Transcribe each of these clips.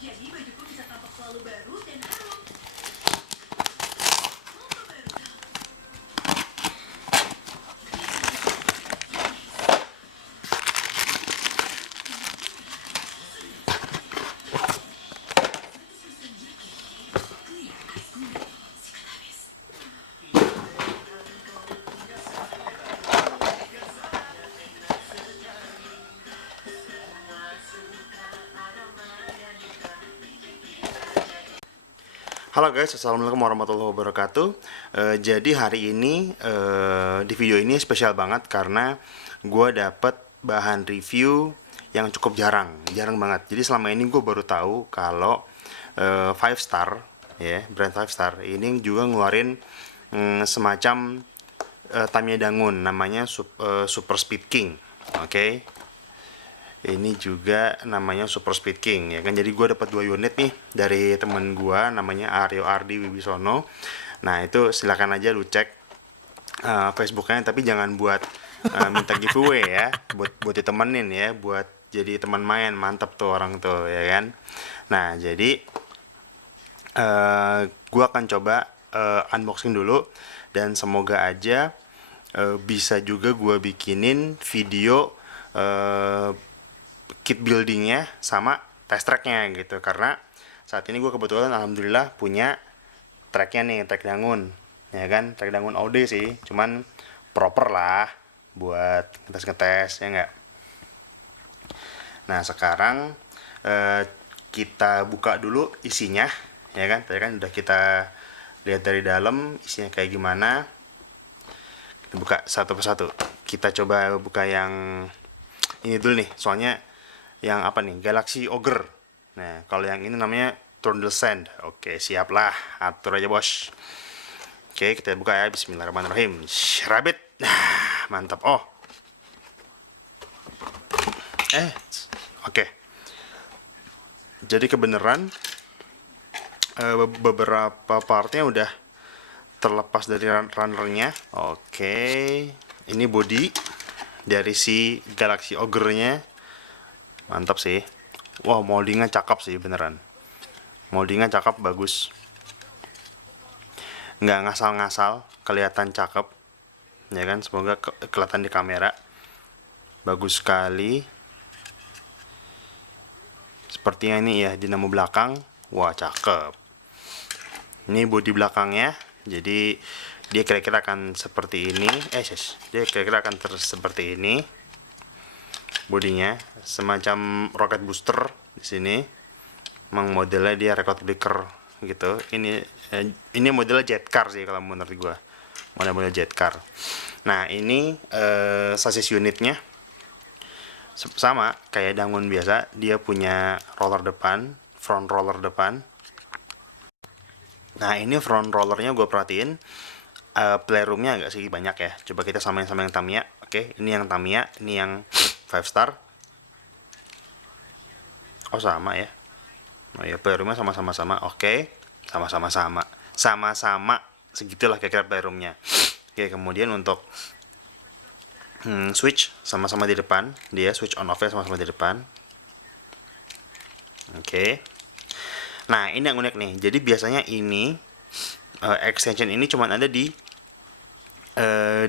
Jadi bajuku bisa tampak selalu baru dan harum. Moto baru. Halo guys, assalamualaikum warahmatullahi wabarakatuh. Jadi hari ini di video ini spesial banget karena gue dapet bahan review yang cukup jarang banget. Jadi selama ini gue baru tahu kalau Five Star, ya brand Five Star ini juga ngeluarin semacam Tamiya Dangun, namanya Super Speed King. Oke. Ini juga namanya Super Speed King ya kan. Jadi gue dapat 2 unit nih dari temen gue namanya Aryo Ardi Wibisono. Nah itu silakan aja lu cek Facebooknya, tapi jangan buat minta giveaway ya, buat ditemenin ya, buat jadi teman main. Mantep tuh orang tuh ya kan. Nah jadi gue akan coba unboxing dulu, dan semoga aja bisa juga gue bikinin video kit buildingnya sama test tracknya gitu, karena saat ini gue kebetulan alhamdulillah punya tracknya nih, track Dangun ya kan, track Dangun OD sih, cuman proper lah buat ngetes ya nggak. Nah sekarang kita buka dulu isinya ya kan. Tadi kan udah kita lihat dari dalam isinya kayak gimana. Kita buka satu persatu. Kita coba buka yang ini dulu nih, soalnya yang apa nih, Galaxy Ogre. Nah kalau yang ini namanya Trundle Sand. Oke, siaplah, atur aja bos. Oke, kita buka ya, bismillahirrahmanirrahim. Rabbit. Nah mantap. Oh oke, jadi kebenaran beberapa partnya udah terlepas dari runnernya. Oke, ini body dari si Galaxy Ogre-nya. Mantap sih. Wow, moldingnya cakep sih beneran. Moldingnya cakep, bagus. Nggak ngasal-ngasal, kelihatan cakep. Ya kan, semoga kelihatan di kamera. Bagus sekali. Sepertinya ini ya, dinamo belakang. Wah, cakep. Ini bodi belakangnya. Jadi dia kira-kira akan seperti ini. Dia kira-kira akan seperti ini. Bodinya semacam rocket booster di sini. Emang modelnya dia record breaker gitu. Ini modelnya jet car sih kalau menurut gua. Model jet car. Nah, ini sasis unitnya sama kayak Dangun biasa, dia punya roller depan, front roller depan. Nah, ini front rollernya gue perhatiin playroomnya agak sih banyak ya. Coba kita samain sama yang Tamiya. Oke, ini yang Tamiya, ini yang Five Star. Oh sama ya. Oh ya, playroomnya sama-sama. Oke, sama-sama segitulah kira-kira playroomnya. Oke, kemudian untuk switch sama-sama di depan. Dia switch on off-nya sama-sama di depan. Oke. Nah ini yang unik nih. Jadi biasanya ini extension ini cuma ada di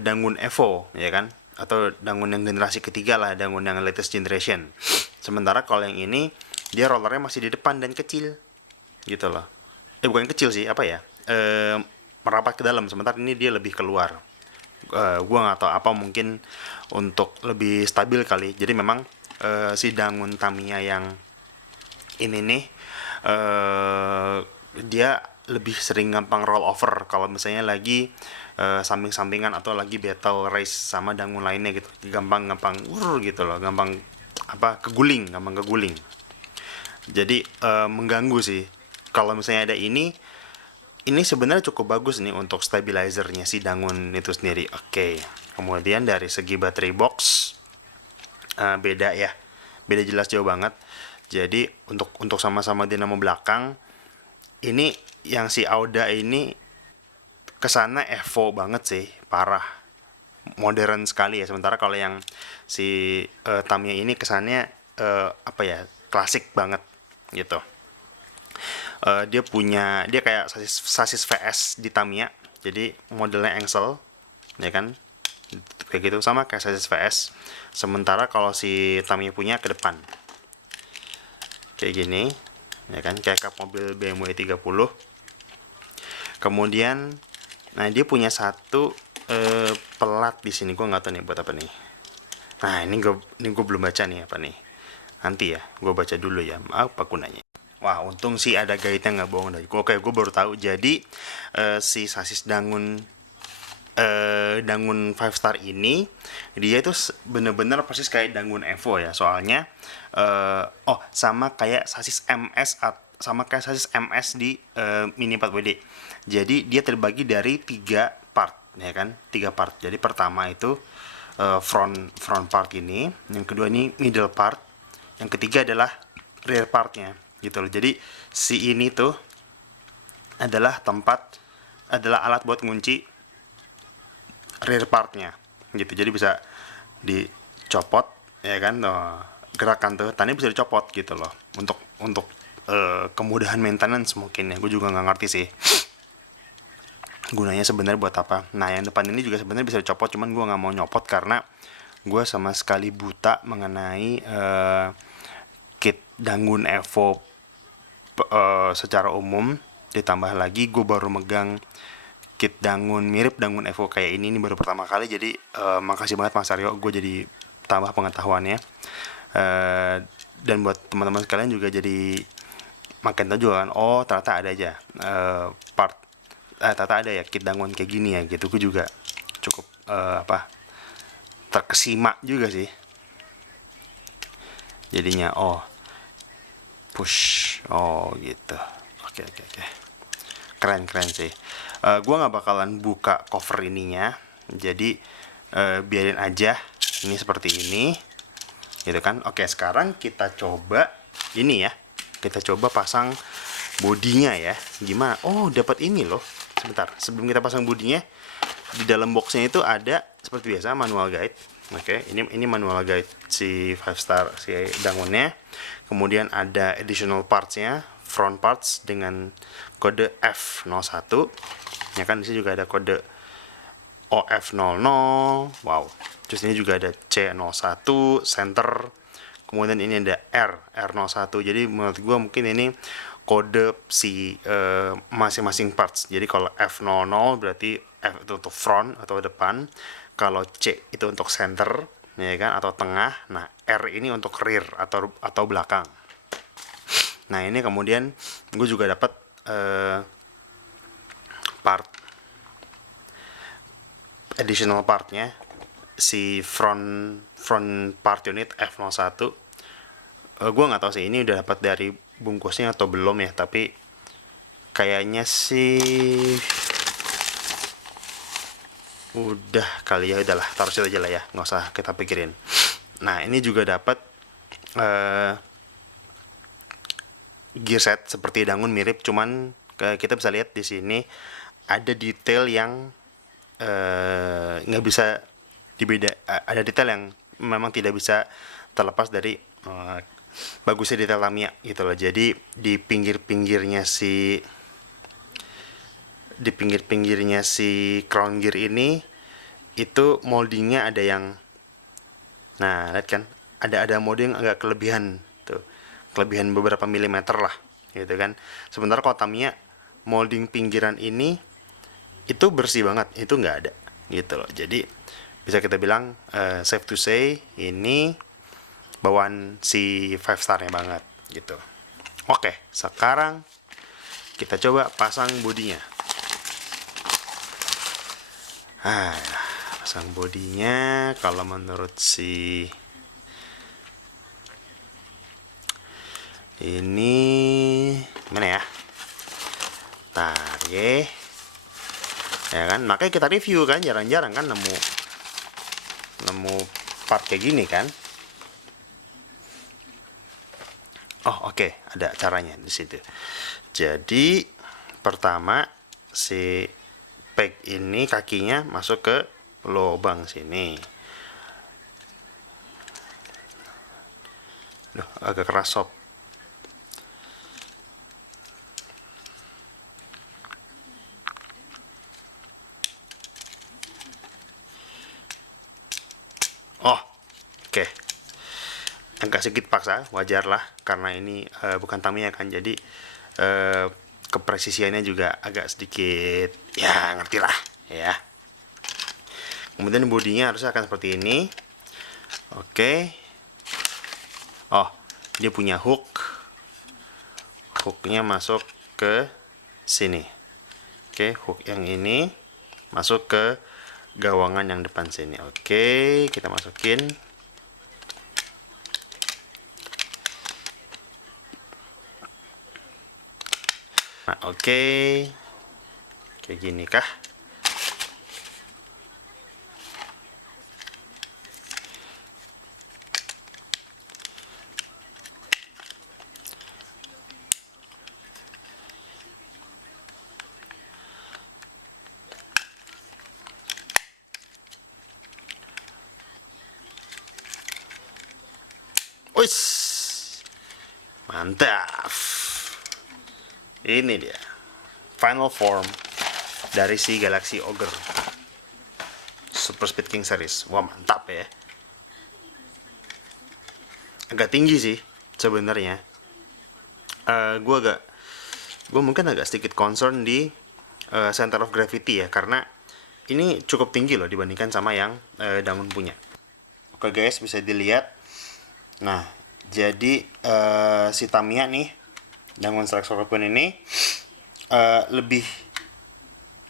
Dangun Evo ya kan, atau Dangun yang generasi ketiga lah, Dangun yang latest generation. Sementara kalau yang ini dia rollernya masih di depan dan kecil gitu loh. Bukan kecil sih, apa ya, merapat ke dalam. Sementara ini dia lebih keluar. Gua nggak tahu apa, mungkin untuk lebih stabil kali. Jadi memang si Dangun Tamiya yang ini nih dia lebih sering gampang roll over kalau misalnya lagi samping-sampingan atau lagi battle race sama Dangun lainnya gitu. Gampang gitu loh, gampang keguling. Jadi mengganggu sih. Kalau misalnya ada ini sebenarnya cukup bagus nih untuk stabilizernya si Dangun itu sendiri. Oke. Kemudian dari segi battery box beda ya. Beda jelas, jauh banget. Jadi untuk sama-sama dinamo belakang, ini yang si Auda ini kesana Evo banget sih, parah. Modern sekali ya. Sementara kalau yang si Tamiya ini kesannya klasik banget gitu. Dia kayak sasis VS di Tamiya, jadi modelnya engsel, ya kan, kayak gitu, sama kayak sasis VS. Sementara kalau si Tamiya punya ke depan kayak gini, ya kan, kayak kap mobil BMW 30. Kemudian, nah dia punya satu pelat di sini, gue nggak tahu nih buat apa nih. Nah ini gue belum baca nih apa nih. Nanti ya, gue baca dulu ya, apa gunanya. Wah, untung sih ada guide-nya, nggak bohong dari gue. Oke, gue baru tahu. Jadi si sasis Dangun 5 star ini, dia itu bener-bener persis kayak Dangun Evo ya. Soalnya sama kayak sasis MS di Mini 4WD. Jadi dia terbagi dari 3 part, ya kan, 3 part. Jadi pertama itu front part ini, yang kedua ini middle part, yang ketiga adalah rear partnya, gitu loh. Jadi si ini tuh adalah alat buat ngunci rear partnya, gitu. Jadi bisa dicopot, ya kan, gerakan tuh tadi bisa dicopot gitu loh, untuk kemudahan maintenance mungkin ya. Gue juga nggak ngerti sih gunanya sebenarnya buat apa. Nah yang depan ini juga sebenarnya bisa dicopot, cuman gue nggak mau nyopot karena gue sama sekali buta mengenai kit Dangun Evo secara umum. Ditambah lagi gue baru megang kit mirip Dangun Evo kayak ini baru pertama kali. Jadi makasih banget Mas Aryo, gue jadi tambah pengetahuannya. Dan buat teman-teman sekalian juga jadi makin tahu juga kan, oh ternyata ada aja ternyata ada ya kit Dangun kayak gini ya, gitu. Gue juga cukup terkesima juga sih jadinya. Push, gitu. Oke. Keren sih. Gue nggak bakalan buka cover ininya, jadi biarin aja ini seperti ini, gitu kan. Oke, sekarang kita coba ini ya, kita coba pasang bodinya ya. Gimana? Dapat ini loh. Sebentar, sebelum kita pasang bodinya, di dalam boxnya itu ada seperti biasa manual guide. Oke, ini manual guide si 5 star si Dangunnya. Kemudian ada additional partsnya, front parts dengan kode F01. Ya kan, di sini juga ada kode OF00. Wow. Terus ini juga ada C01 center. Kemudian ini ada R01. Jadi menurut gue mungkin ini kode si masing-masing parts. Jadi kalau F00 berarti F itu untuk front atau depan, kalau C itu untuk center, ya kan, atau tengah. Nah, R ini untuk rear atau belakang. Nah, ini kemudian gue juga dapat additional partnya, si front part unit F01. Gue nggak tahu sih ini udah dapat dari bungkusnya atau belum ya, tapi kayaknya sih udah kali ya. Udahlah, taruh situ aja lah ya, nggak usah kita pikirin. Nah, ini juga dapat gear set seperti Dangun, mirip, cuman kita bisa lihat di sini ada detail yang nggak bisa ada detail yang memang tidak bisa terlepas dari bagusnya detail Tamiya, gitu loh. Jadi di pinggir-pinggirnya si crown gear ini itu moldingnya ada yang, nah lihat kan, ada molding agak kelebihan tuh, kelebihan beberapa milimeter lah, gitu kan. Sementara kalau Tamiya molding pinggiran ini itu bersih banget, itu nggak ada, gitu loh. Jadi bisa kita bilang safe to say ini bawaan si 5 star-nya banget, gitu. Oke, sekarang kita coba pasang bodinya. Pasang bodinya kalau menurut si ini mana ya? Tarik. Ya kan, makanya kita review kan, jarang-jarang kan nemu part kayak gini kan. Oke, ada caranya di situ. Jadi pertama si peg ini kakinya masuk ke lubang sini. Agak keras sob. Oke, agak sedikit paksa, wajar lah karena ini bukan Tamiya kan, jadi kepresisiannya juga agak sedikit, ya ngerti lah ya. Kemudian bodinya harusnya akan seperti ini. Oke. Oh, dia punya hooknya masuk ke sini. Oke, hook yang ini masuk ke gawangan yang depan sini. Oke, kita masukin. Nah, oke. Kayak gini kah? Wis, mantap. Ini dia final form dari si Galaxy Ogre Super Speed King Series. Wah, mantap ya. Agak tinggi sih sebenarnya. Gue mungkin agak sedikit concern di center of gravity ya, karena ini cukup tinggi loh dibandingkan sama yang Dangun punya. Oke guys, bisa dilihat. Nah, jadi si Tamiya nih, Dangun Strike Scorpion ini lebih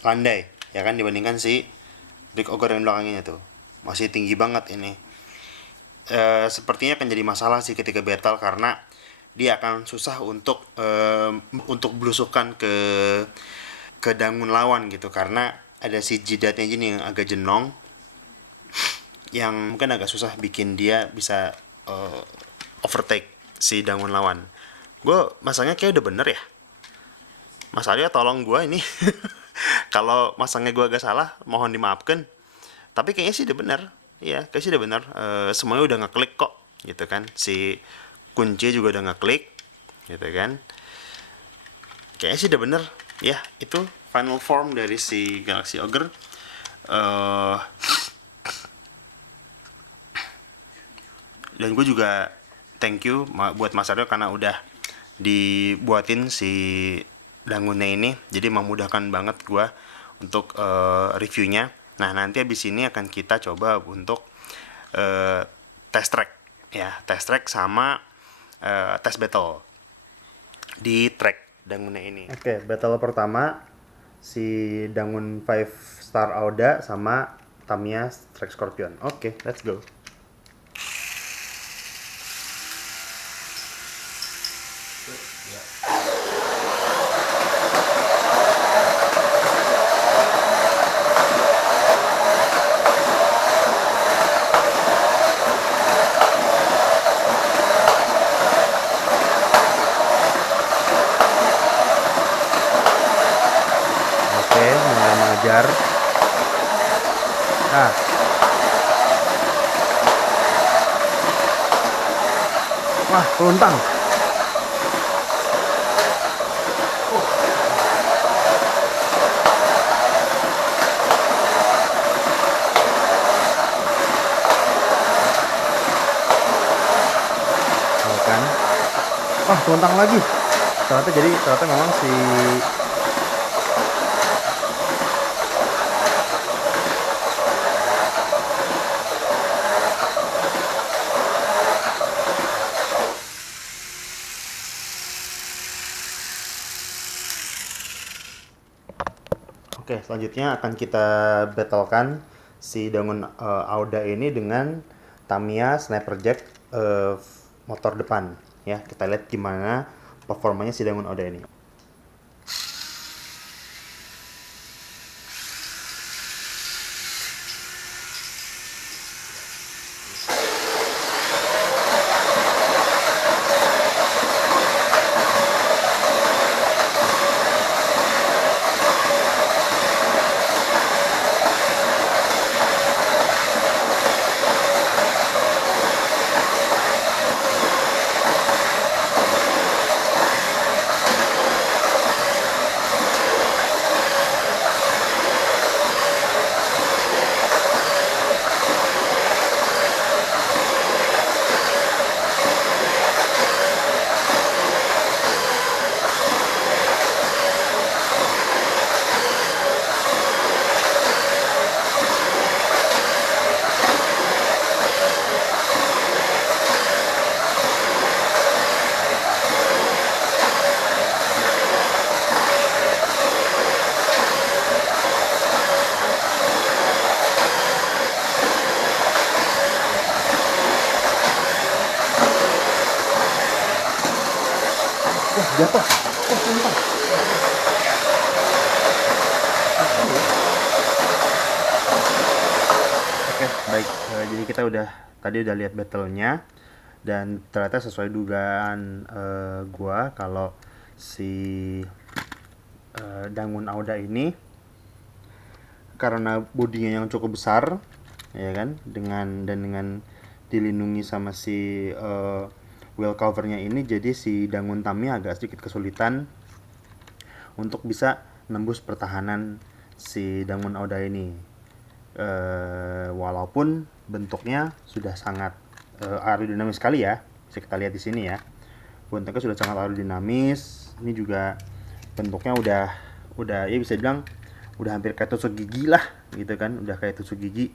landai ya kan dibandingkan si Brick Ogre yang belakangnya tuh. Masih tinggi banget ini. Sepertinya akan jadi masalah sih ketika battle, karena dia akan susah untuk belusukan ke Dangun lawan gitu, karena ada si jidatnya gini yang agak jenong, yang mungkin agak susah bikin dia bisa overtake si Dangun lawan. Gue masangnya kayak udah bener ya. Mas Arya tolong gue ini. Kalau masangnya gue agak salah, mohon dimaafkan. Tapi kayaknya sih udah bener. Iya, kayaknya sih udah bener. Semuanya udah ngeklik kok, gitu kan. Si kunci juga udah ngeklik, gitu kan. Kayaknya sih udah bener. Ya, itu final form dari si Galaxy Ogre. Dan gue juga thank you buat Mas Aryo karena udah dibuatin si Dangunnya ini, jadi memudahkan banget gue untuk reviewnya. Nah, nanti abis ini akan kita coba untuk test track ya, test track sama test battle di track Dangunnya ini. Oke, battle pertama si Dangun 5 Star Auda sama Tamiya Strike Scorpion. Oke, let's go. Oke, mulai mengejar. Nah, wah, peluntang. Tuh kan. Wah, peluntang lagi. Ternyata memang si Oke, selanjutnya akan kita battlekan si Dangun Auda ini dengan Tamiya Sniper Jack motor depan. Ya, kita lihat gimana performanya si Dangun Auda ini. Wah, jatuh. Wah, tumpah. Oke, baik. Jadi kita tadi udah lihat battle-nya dan ternyata sesuai dugaan gua kalau si Dangun Auda ini karena bodinya yang cukup besar, ya kan, dengan dilindungi sama si wheel covernya ini, jadi si Dangun Tamiya agak sedikit kesulitan untuk bisa nembus pertahanan si Dangun Auda ini. Walaupun bentuknya sudah sangat aerodinamis sekali ya, bisa kita lihat di sini ya. Bentuknya sudah sangat aerodinamis. Ini juga bentuknya udah ya bisa bilang udah hampir kayak tusuk gigi lah gitu kan, udah kayak tusuk gigi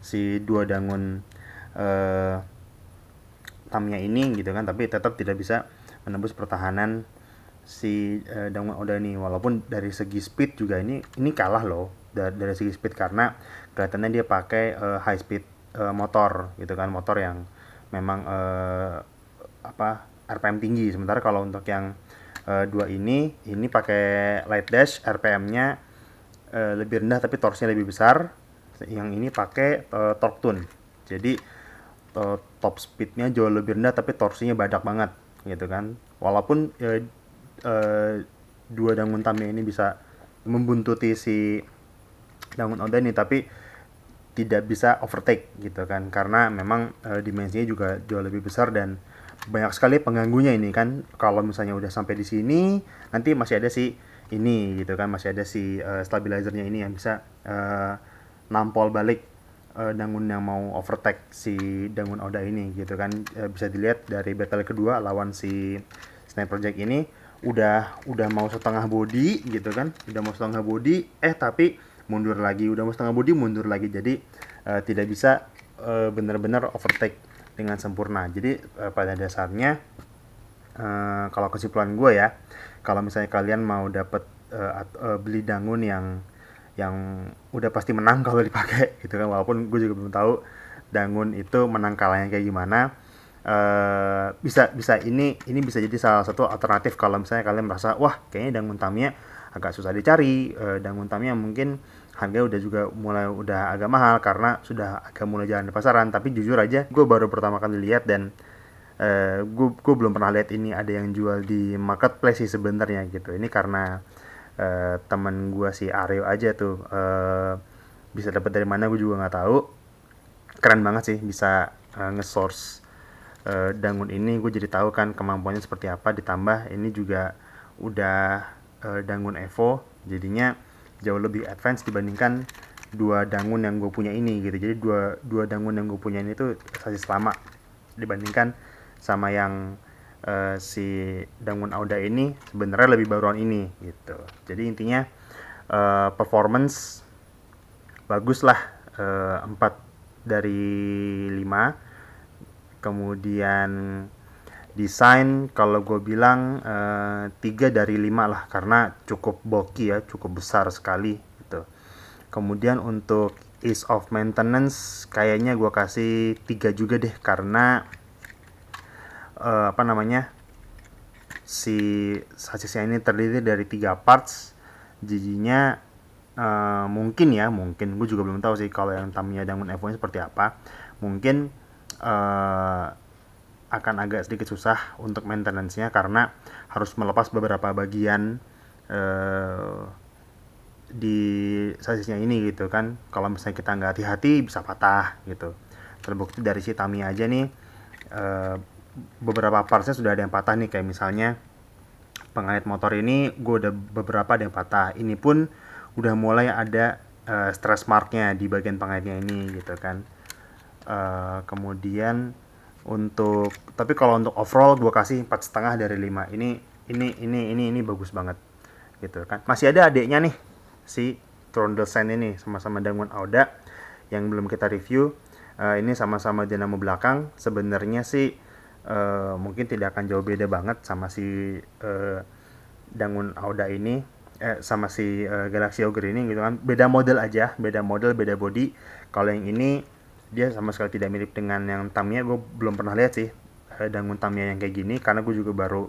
si dua Dangun Tamiya ini gitu kan, tapi tetap tidak bisa menembus pertahanan si Dangun Auda ini. Walaupun dari segi speed juga ini kalah loh dari segi speed, karena kelihatannya dia pakai high speed motor gitu kan, motor yang memang RPM tinggi. Sementara kalau untuk yang dua ini pakai light dash, RPM-nya lebih rendah tapi torsinya lebih besar. Yang ini pakai torque tune, jadi top speednya jauh lebih rendah tapi torsinya badak banget gitu kan. Walaupun dua Dangun Tamiya ini bisa membuntuti si Dangun Auda ini, tapi tidak bisa overtake gitu kan, karena memang dimensinya juga jauh lebih besar dan banyak sekali pengganggunya ini kan. Kalau misalnya udah sampai di sini, nanti masih ada si ini gitu kan, masih ada si stabilizernya ini yang bisa nampol balik Dangun yang mau overtake si Dangun Auda ini gitu kan. Bisa dilihat dari battle kedua lawan si Sniper Jack ini udah mau setengah body gitu kan, udah mau setengah body tapi mundur lagi, udah mau setengah body mundur lagi. Jadi tidak bisa benar-benar overtake dengan sempurna. Jadi pada dasarnya kalau kesimpulan gue ya, kalau misalnya kalian mau dapat beli Dangun yang udah pasti menang kalau dipakai gitu kan, walaupun gue juga belum tahu Dangun itu menang kalahnya kayak gimana. Bisa ini bisa jadi salah satu alternatif kalau misalnya kalian merasa wah kayaknya Dangun Tamiya agak susah dicari, Dangun Tamiya mungkin harganya udah agak mahal karena sudah agak mulai jalan di pasaran. Tapi jujur aja gue baru pertama kali lihat dan gue belum pernah lihat ini ada yang jual di marketplace sih sebenarnya gitu. Ini karena teman gue si Aryo aja tuh bisa dapat dari mana gue juga nggak tahu. Keren banget sih bisa nge-source Dangun ini. Gue jadi tahu kan kemampuannya seperti apa, ditambah ini juga udah Dangun Evo, jadinya jauh lebih advance dibandingkan dua Dangun yang gue punya ini gitu. Jadi dua Dangun yang gue punya ini tuh sasis lama dibandingkan sama yang si Dangun Auda ini sebenarnya lebih baruan ini gitu. Jadi intinya performance bagus lah, 4 dari 5. Kemudian desain kalau gue bilang 3 dari 5 lah, karena cukup bulky ya, cukup besar sekali gitu. Kemudian untuk ease of maintenance kayaknya gue kasih 3 juga deh, karena si sasisnya ini terdiri dari 3 parts. Jadinya mungkin gue juga belum tahu sih kalau yang Tamiya Dangun Evo ini seperti apa. Mungkin akan agak sedikit susah untuk maintenance-nya karena harus melepas beberapa bagian di sasisnya ini gitu kan. Kalau misalnya kita nggak hati-hati bisa patah gitu. Terbukti dari si Tamiya aja nih, beberapa partsnya sudah ada yang patah nih, kayak misalnya pengait motor ini gue udah beberapa ada yang patah. Ini pun udah mulai ada stress marknya di bagian pengaitnya ini gitu kan. Kemudian tapi kalau untuk overall gue kasih 4,5 dari 5. Ini bagus banget gitu kan. Masih ada adiknya nih si Trondheim ini, sama-sama Dangun Auda yang belum kita review. Ini sama-sama dinamo belakang. Sebenarnya sih mungkin tidak akan jauh beda banget sama si Dangun Auda ini, sama si Galaxy Ogre ini gitu kan. Beda model aja, beda model, beda body. Kalau yang ini dia sama sekali tidak mirip dengan yang Tamiya. Gue belum pernah lihat sih Dangun Tamiya yang kayak gini, karena gue juga baru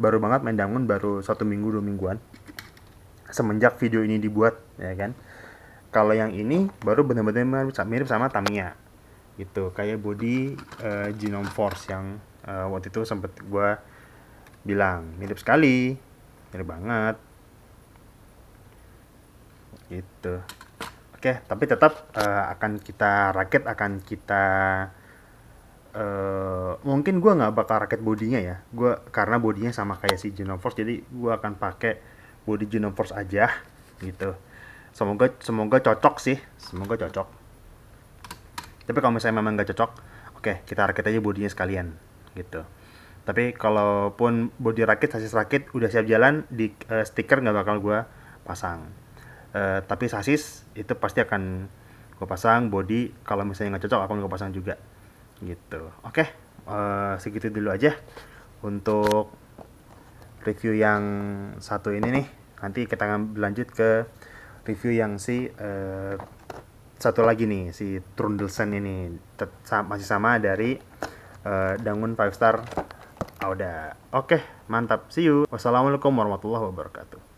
baru banget main Dangun, baru 1 minggu 2 mingguan semenjak video ini dibuat, ya kan. Kalau yang ini baru benar-benar mirip sama Tamiya gitu, kayak body Genome Force yang waktu itu sempet gue bilang mirip sekali, mirip banget gitu. Oke, tapi tetap akan kita rakit, akan kita mungkin gue nggak bakal rakit bodinya ya, gue karena bodinya sama kayak si Genome Force, jadi gue akan pakai body Genome Force aja gitu. Semoga cocok sih, semoga cocok. Tapi kalau misalnya memang nggak cocok, oke, kita rakit aja bodinya sekalian gitu. Tapi kalaupun body rakit, sasis rakit udah siap jalan, di stiker nggak bakal gue pasang. Tapi sasis itu pasti akan gue pasang, body kalau misalnya nggak cocok akan gue pasang juga gitu. Oke, segitu dulu aja untuk review yang satu ini nih. Nanti kita akan berlanjut ke review yang si satu lagi nih, si Trundelsen ini masih sama dari Dangun 5 star Auda. Oke, mantap, see you. Wassalamualaikum warahmatullahi wabarakatuh.